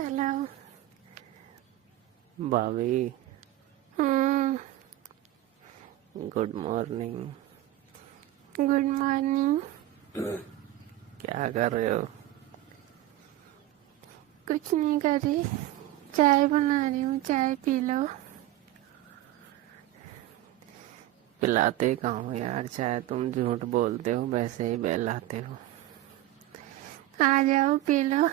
Hello. भाभी hmm. Good morning. Good morning. क्या कर रहे हो? कुछ नहीं कर रही, चाय बना रही हूँ, चाय पी लो। पिलाते कहाँ हो यार चाय, तुम झूठ बोलते हो, वैसे ही बहलाते हो। आ जाओ पी लो।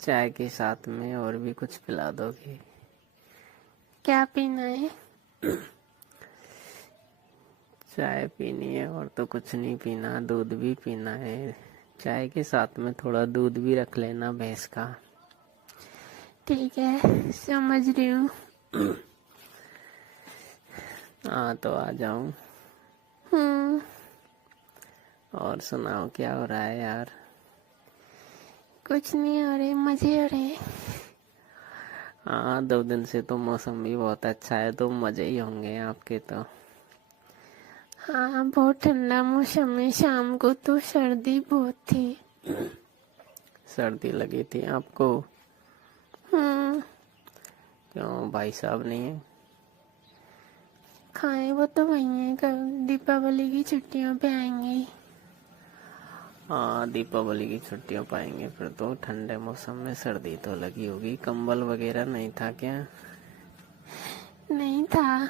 चाय के साथ में और भी कुछ पिला दोगे? क्या पीना है? चाय पीनी है और तो कुछ नहीं पीना, दूध भी पीना है। चाय के साथ में थोड़ा दूध भी रख लेना भैंस का। ठीक है, समझ रही हूँ। हाँ तो आ जाऊं। हम्म। और सुनाओ क्या हो रहा है यार? कुछ नहीं हो रहे, मजे हो रहे। हाँ 2 दिन से तो मौसम भी बहुत अच्छा है, तो मजे ही होंगे आपके तो। हाँ, बहुत ठंडा मौसम है, शाम को तो सर्दी बहुत थी। सर्दी लगी थी आपको? हम्म। क्यों भाई साहब नहीं है? खाए वो तो वही है, कल दीपावली की छुट्टियों पे आएंगे। हाँ दीपावली की छुट्टियों पाएंगे, फिर तो ठंडे मौसम में सर्दी तो लगी होगी। कंबल वगैरह नहीं था क्या? नहीं था।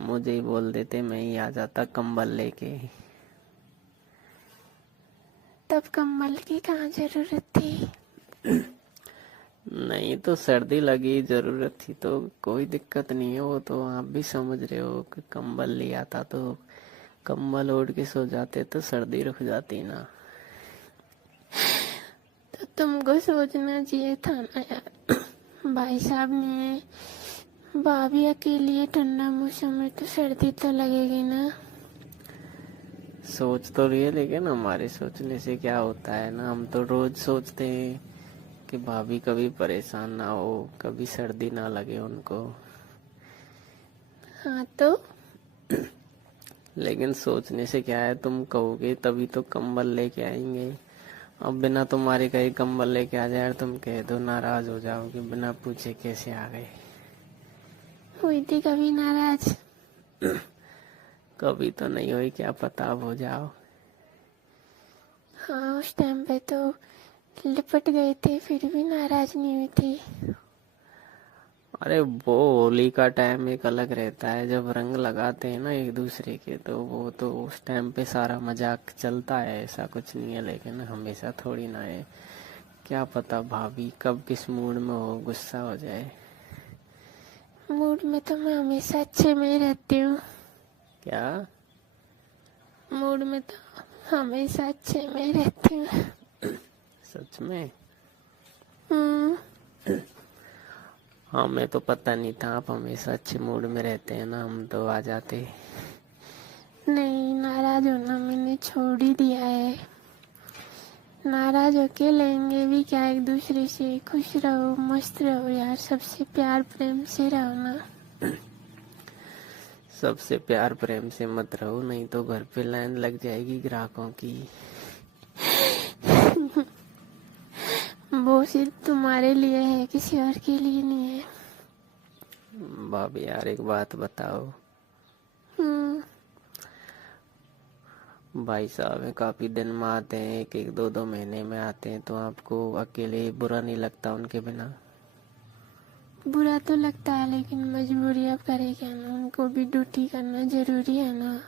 मुझे ही बोल देते, मैं ही आ जाता कंबल लेके। तब कंबल की कहाँ जरूरत थी। नहीं तो सर्दी लगी, जरूरत थी तो कोई दिक्कत नहीं है, वो तो आप भी समझ रहे हो कि कंबल ले आता तो कंबल ओढ़ के सो जाते तो सर्दी रुक जाती ना। तो तुमको सोचना चाहिए था ना यार। भाई साहब नहीं है, भाभी अकेली है, ठंडा मौसम में तो सर्दी तो लगेगी ना। सोच तो रही है, लेकिन हमारे सोचने से क्या होता है ना, हम तो रोज सोचते हैं कि भाभी कभी परेशान ना हो, कभी सर्दी ना लगे उनको। हाँ तो लेकिन सोचने से क्या है, तुम कहोगे तभी तो कंबल लेके आएंगे। अब बिना तुम्हारे कहीं कंबल लेके आ जाए, तुम कह दो नाराज हो जाओगे, बिना पूछे कैसे आ गए। हुई थी कभी नाराज? कभी तो नहीं हुई, क्या पता अब हो जाओ। हाँ, उस टाइम पे तो लिपट गए थे, फिर भी नाराज नहीं हुई थी। अरे वो होली का टाइम एक अलग रहता है, जब रंग लगाते हैं ना एक दूसरे के, तो वो तो उस टाइम पे सारा मजाक चलता है, ऐसा कुछ नहीं है। लेकिन हमेशा थोड़ी ना है, क्या पता भाभी कब किस मूड में हो, गुस्सा हो जाए। मूड में तो मैं हमेशा अच्छे में ही रहती हूँ। क्या? मूड में तो हमेशा अच्छे में ही रहती हूँ। सच में? हम्म। हमें तो पता नहीं था आप हमेशा अच्छे मूड में रहते हैं ना, हम तो आ जाते। नहीं, नाराज होना मैंने छोड़ ही दिया है। नाराज होके लेंगे भी क्या, एक दूसरे से खुश रहो, मस्त रहो यार, सबसे प्यार प्रेम से रहो ना। सबसे प्यार प्रेम से मत रहो, नहीं तो घर पे लाइन लग जाएगी ग्राहकों की। वो सिर्फ तुम्हारे लिए है, किसी और के लिए नहीं है। भाभी यार एक बात बताओ, हम्म। भाई साहब है काफी दिन में आते हैं, एक एक दो दो महीने में आते हैं, तो आपको अकेले बुरा नहीं लगता उनके बिना? बुरा तो लगता है, लेकिन मजबूरी अब करे क्या ना, उनको भी ड्यूटी करना जरूरी है ना।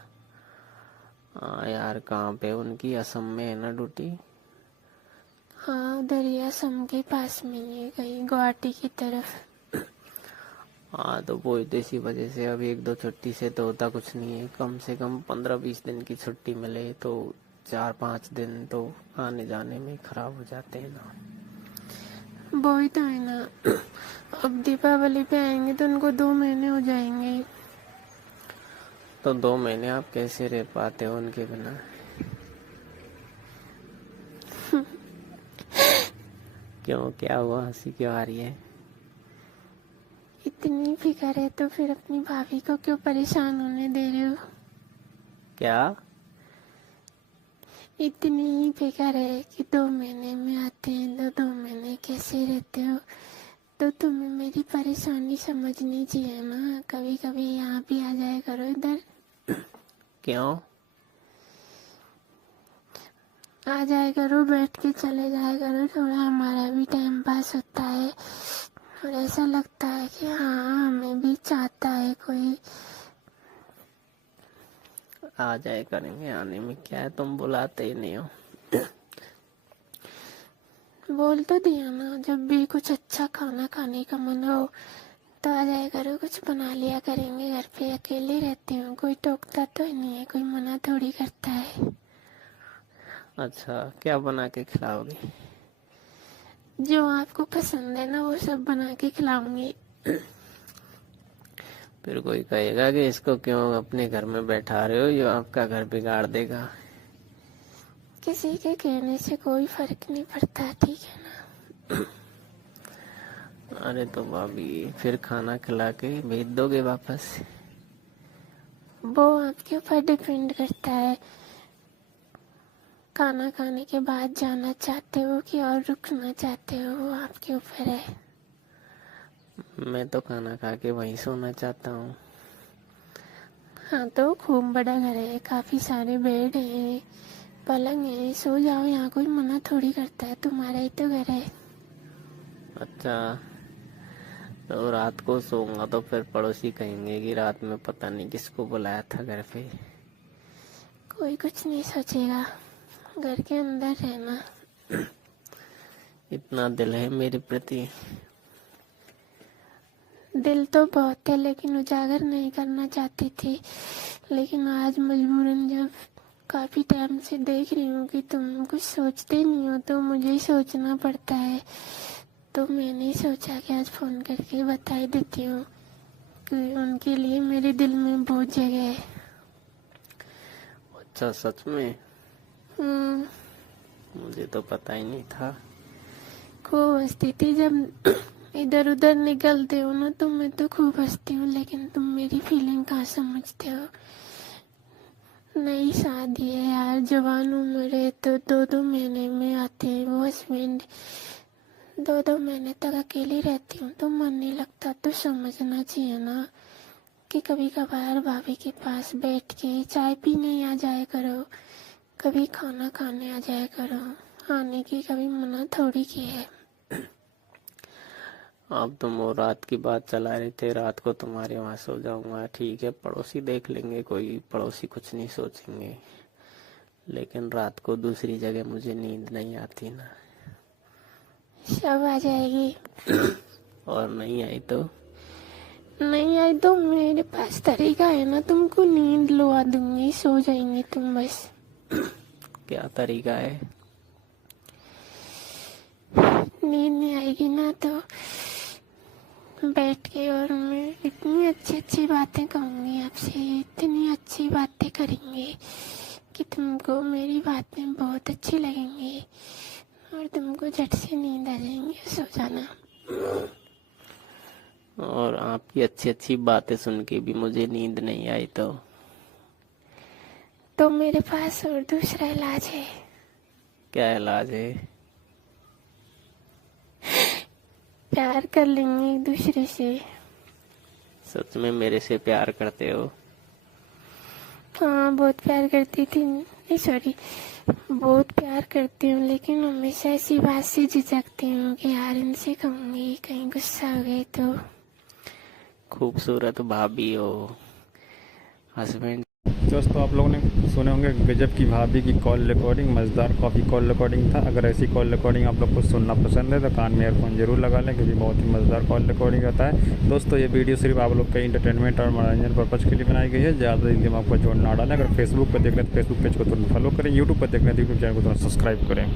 हाँ यार, कहाँ पे उनकी? असम में है ना ड्यूटी? हाँ, उधर ही असम के पास में ही है, कहीं गुवाहाटी की तरफ। हाँ तो वो इसी वजह से अब एक दो छुट्टी से तो होता कुछ नहीं है, कम से कम 15-20 दिन की छुट्टी मिले तो 4-5 दिन तो आने जाने में खराब हो जाते हैं ना। वो ही तो है ना। अब दीपावली पे आएंगे तो उनको 2 महीने हो जाएंगे। तो 2 महीने आप कैसे रह पाते हो उनके बिना? क्यों, क्या हुआ, हंसी क्यों आ रही है? इतनी फिक्र है तो फिर अपनी भाभी को क्यों परेशान होने दे रहे हो? क्या? इतनी ही बेकार है कि 2 महीने में आते हैं, 2 महीने कैसे रहते हो। तो तुम्हें मेरी परेशानी समझनी चाहिए ना, कभी कभी यहाँ भी आ जाया करो इधर। क्यों? आ जाया करो, बैठ के चले जाया करो, थोड़ा हमारा भी टाइम पास होता है और ऐसा लगता है कि हाँ हमें भी चाहता है कोई। आ जाए करेंगे, आने में क्या है, तुम बुलाते ही नहीं हो। बोल तो दिया ना, जब भी कुछ अच्छा खाना खाने का मन हो तो आ जाया करो, कुछ बना लिया करेंगे। घर पे अकेले रहती हूँ, कोई टोकता तो नहीं है, कोई मना थोड़ी करता है। अच्छा, क्या बना के खिलाओगी? जो आपको पसंद है ना वो सब बना के खिलाऊंगी। फिर कोई कहेगा कि इसको क्यों अपने घर में बैठा रहे हो, जो आपका घर बिगाड़ देगा। किसी के कहने से कोई फर्क नहीं पड़ता, ठीक है ना। अरे तो भाभी, फिर खाना खिला के भेज दोगे वापस? वो आपके ऊपर डिपेंड करता है, खाना खाने के बाद जाना चाहते हो कि और रुकना चाहते हो, वो आपके ऊपर है। मैं तो खाना खा के वहीं सोना चाहता हूँ। हाँ तो खूब बड़ा घर है, काफी सारे बेड हैं, पलंग है, सो जाओ, यहाँ कोई मना थोड़ी करता है, तुम्हारा ही तो घर है। अच्छा, तो रात को सोऊंगा तो फिर पड़ोसी कहेंगे कि रात में पता नहीं किसको बुलाया था घर पे। कोई कुछ नहीं सोचेगा, घर के अंदर रहना। इतना दिल है मेरे प्रति? दिल तो बहुत है, लेकिन उजागर नहीं करना चाहती थी, लेकिन आज मजबूरन जब काफी टाइम से देख रही हूँ कि तुम कुछ सोचते नहीं हो तो मुझे ही सोचना पड़ता है। तो मैंने सोचा कि आज फोन करके बता ही देती हूँ कि उनके लिए मेरे दिल में बहुत जगह है। अच्छा, सच में? हम्म, मुझे तो पता ही नहीं था। खूब हंसती थी जब इधर उधर निकलते हो ना, तो मैं तो खूब हंसती हूँ, लेकिन तुम मेरी फीलिंग कहाँ समझते हो। नई शादी है यार, जवान उम्र है, तो 2-2 महीने में आते हैं वो हस्बैंड। 2-2 महीने तक अकेली रहती हूँ तो मन नहीं लगता, तो समझना चाहिए ना कि कभी कभार भाभी के पास बैठ के चाय पीने आ जाया करो, कभी खाना खाने आ जाया करो। आने की कभी मना थोड़ी की है। अब तुम वो रात की बात चला रहे थे, रात को तुम्हारे वहां सो जाऊंगा, ठीक है, पड़ोसी देख लेंगे, कोई पड़ोसी कुछ नहीं सोचेंगे, लेकिन रात को दूसरी जगह मुझे नींद नहीं आती ना। सब आ जाएगी। और नहीं आई तो? नहीं आई तो मेरे पास तरीका है ना, तुमको नींद लुआ दूंगी, सो जाएंगी तुम बस। क्या तरीका है? नींद नहीं आएगी ना तो बैठ के और मैं इतनी अच्छी अच्छी बातें कहूंगी आपसे, इतनी अच्छी बातें करेंगे कि तुमको मेरी बातें बहुत अच्छी लगेंगी और तुमको झट से नींद आ जाएंगी, सो जाना। और आपकी अच्छी अच्छी बातें सुन के भी मुझे नींद नहीं आई तो मेरे पास और दूसरा इलाज है। क्या इलाज है? प्यार कर लेंगे एक दूसरे से। सच में मेरे से प्यार करते हो? हाँ बहुत प्यार करती थी, नहीं सॉरी, बहुत प्यार करती हूँ, लेकिन हमेशा ऐसी बात से झिझकती हूँ कि यार इनसे कहूँगी कहीं गुस्सा हो गए तो। खूबसूरत भाभी हो, हस्बैंड। दोस्तों, आप लोगों ने सुने होंगे गजब की भाभी की कॉल रिकॉर्डिंग, मज़ेदार काफ़ी कॉल रिकॉर्डिंग था। अगर ऐसी कॉल रिकॉर्डिंग आप लोग को सुनना पसंद है तो कान में ईयरफोन जरूर लगा लें, क्योंकि बहुत ही मज़ेदार कॉल रिकॉर्डिंग रहता है। दोस्तों, ये वीडियो सिर्फ आप लोग के इंटरटेनमेंट और मनोरंजन पर्पज़ के लिए बनाई गई है, ज़्यादा दिमाग पर जोड़ ना डालें। अगर फेसबुक पर देख रहे हैं तो फेसबुक पेज को तुरंत फॉलो करें, यूट्यूब पर देख रहे हैं तो यूट्यूब चैनल को तुरंत सब्सक्राइब करें।